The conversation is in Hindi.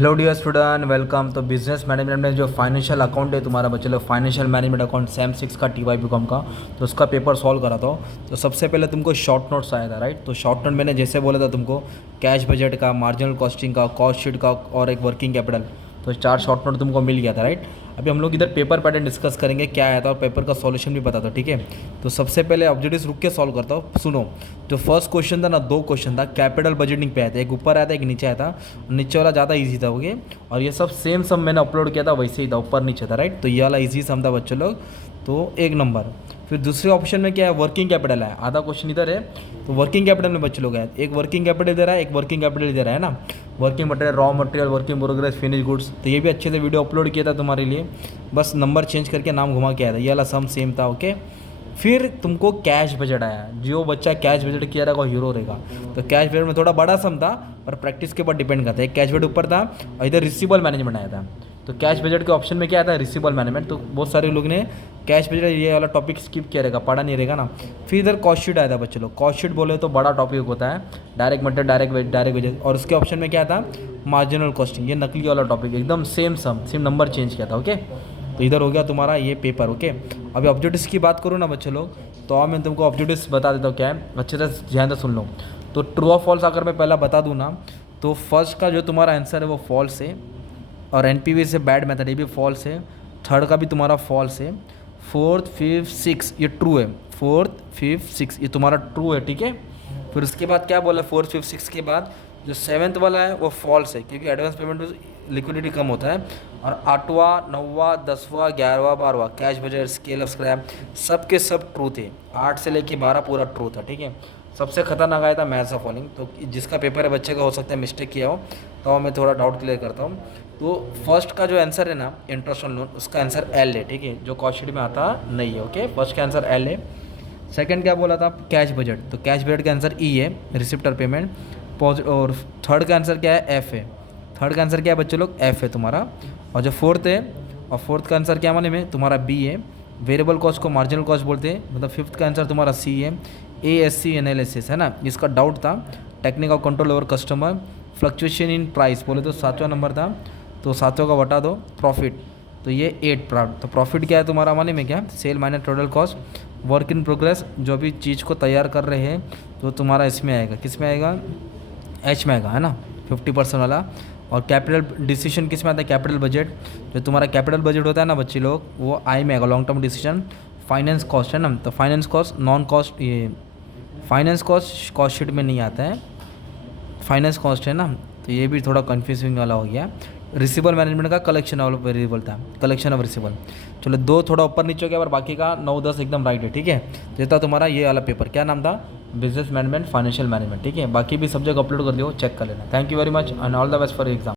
Hello dear student, welcome. तो बिजनेस मैनेजमेंट में जो फाइनेंशियल अकाउंट है तुम्हारा बच्चे लोग, फाइनेंशियल मैनेजमेंट अकाउंट सेम 6 का TY BCom का, तो उसका पेपर सॉल्व करा था। तो सबसे पहले तुमको शॉर्ट नोट्स आया था, राइट। तो शॉर्ट नोट मैंने जैसे बोला था तुमको, कैश बजट का, मार्जिनल कॉस्टिंग का, कॉस्ट शीट का और एक वर्किंग कैपिटल, तो 4 शॉर्ट नोट तुमको मिल गया था, राइट। अभी हम लोग इधर पेपर पैटर्न डिस्कस करेंगे, क्या आया था और पेपर का सॉल्यूशन भी पता था, ठीक है। तो सबसे पहले ऑब्जेक्टिव्स रुक के सॉल्व करता हूँ, सुनो। जो फर्स्ट क्वेश्चन था ना, 2 क्वेश्चन था, कैपिटल बजटिंग पे आया था, एक ऊपर आया था एक नीचे आया था। नीचे वाला ज़्यादा ईजी था, ओके। और ये सब सेम सम मैंने अपलोड किया था वैसे ही था, ऊपर नीचे था, राइट। तो ये वाला ईजी सम था बच्चों लोग, तो 1 नंबर। फिर दूसरे ऑप्शन में क्या है, वर्किंग कैपिटल है, आधा क्वेश्चन इधर है। तो वर्किंग कैपिटल में बच्चे लोग है, एक वर्किंग कैपिटल दे रहा है, एक वर्किंग कैपिटल दे रहा है ना। Working material, raw material, working progress, finish goods. तो ये भी अच्छे से वीडियो अपलोड किया था तुम्हारे लिए, बस नंबर चेंज करके नाम घुमा के आया था। ये वाला सम सेम था, ओके। फिर तुमको कैश बजट आया, जो बच्चा कैश बजट किया रहेगा वो हीरो रहेगा। तो कैश बजट में थोड़ा बड़ा सम था, पर प्रैक्टिस के ऊपर डिपेंड करता है। कैश बजट ऊपर था और इधर रिसीवेबल मैनेजमेंट आया था। तो कैश बजट के ऑप्शन में क्या आता है, रिसीवेबल मैनेजमेंट। तो बहुत सारे लोग ने कैश बजट ये वाला टॉपिक स्किप किया रहेगा, पढ़ा नहीं रहेगा ना। फिर इधर कॉस्ट शीट आया था बच्चे लोग। कॉस्ट शीट बोले तो बड़ा टॉपिक होता है, डायरेक्ट मटेरियल, डायरेक्ट वेजेस। और उसके ऑप्शन में क्या था, मार्जिनल कॉस्टिंग, ये नकली वाला टॉपिक, एकदम सेम सम, सिर्फ नंबर चेंज किया था, ओके। तो इधर हो गया तुम्हारा ये पेपर, ओके। अभी ऑब्जेक्टिव्स की बात करूँ ना बच्चे लोग, तो और मैं तुमको ऑब्जेक्टिव्स बता देता हूँ क्या है, अच्छे से ध्यान से सुन लो। तो ट्रू और फॉल्स अगर मैं पहला बता दूँ ना, तो फर्स्ट का जो तुम्हारा आंसर है वो फॉल्स है, और NPV से बैड मेथड ये भी फॉल्स है। थर्ड का भी तुम्हारा फॉल्स है। फोर्थ, फिफ्थ, सिक्स ये ट्रू है। फोर्थ, फिफ्थ, सिक्स ये तुम्हारा ट्रू है, ठीक है। फिर उसके बाद क्या बोला, फोर्थ, फिफ्थ, सिक्स के बाद जो सेवन्थ वाला है वो फॉल्स है, क्योंकि एडवांस पेमेंट में लिक्विडिटी कम होता है। और 8वां, 9वां, 10वां, 11वां, 12वां cash budget, scale of scrap, सब के सब ट्रू थे। 8 से लेके 12 पूरा ट्रू था, ठीक है। सबसे खतरनाक आया था मैथ्स ऑफ फॉलोइंग। तो जिसका पेपर है बच्चे का हो सकता है मिस्टेक किया हो, तो मैं थोड़ा डाउट क्लियर करता हूँ। तो फर्स्ट का जो आंसर है ना, इंटरेस्ट ऑन लोन, उसका आंसर L है, ठीक है, जो कॉस्ट शीट में आता नहीं है, ओके। फर्स्ट का आंसर L है। सेकंड क्या बोला था, कैश बजट, तो कैश बजट का आंसर E है, रिसिप्ट और पेमेंट। और थर्ड का आंसर क्या है, F है। थर्ड का आंसर क्या है बच्चे लोग, F है तुम्हारा। और जो फोर्थ है, और फोर्थ का आंसर क्या माने में तुम्हारा B है। वेरिएबल कॉस्ट को मार्जिनल कॉस्ट बोलते हैं, मतलब फिफ्थ का आंसर तुम्हारा C है। ASC एनालिसिस है ना, जिसका डाउट था, technique of control over customer. Fluctuation in price बोले तो 7वां नंबर था, तो 7वां का बटा दो, प्रॉफिट, तो ये 8 प्राउड। तो प्रॉफिट क्या है तुम्हारा माने में, क्या sale minus total cost. Work in progress, जो भी चीज़ को तैयार कर रहे हैं, तो तुम्हारा इसमें आएगा, किस में आएगा, H में आएगा, है ना, 50% वाला। और कैपिटल डिसीजन किस में आता है, कैपिटल बजट। जो तुम्हारा कैपिटल बजट होता है ना बच्चे लोग, वो I में आएगा, long term decision. Finance cost है ना, तो फाइनेंस कॉस्ट नॉन कॉस्ट, ये फाइनेंस कॉस्ट कॉस्ट शीट में नहीं आता है, फाइनेंस कॉस्ट है ना। तो ये भी थोड़ा कन्फ्यूजिंग वाला हो गया। रिसीवेबल मैनेजमेंट का कलेक्शन ऑफ वेरिएबल था, कलेक्शन ऑफ रिसीवेबल। चलो 2 थोड़ा ऊपर नीचे हो गया, पर बाकी का 9, 10 एकदम राइट है, ठीक है। जैसा तुम्हारा ये वाला पेपर क्या नाम था, बिजनेस मैनेजमेंट, फाइनेंशियल मैनेजमेंट, ठीक है। बाकी भी सब्जेक्ट अपलोड कर दियो, चेक कर लेना। Thank you very much and all the best for exam.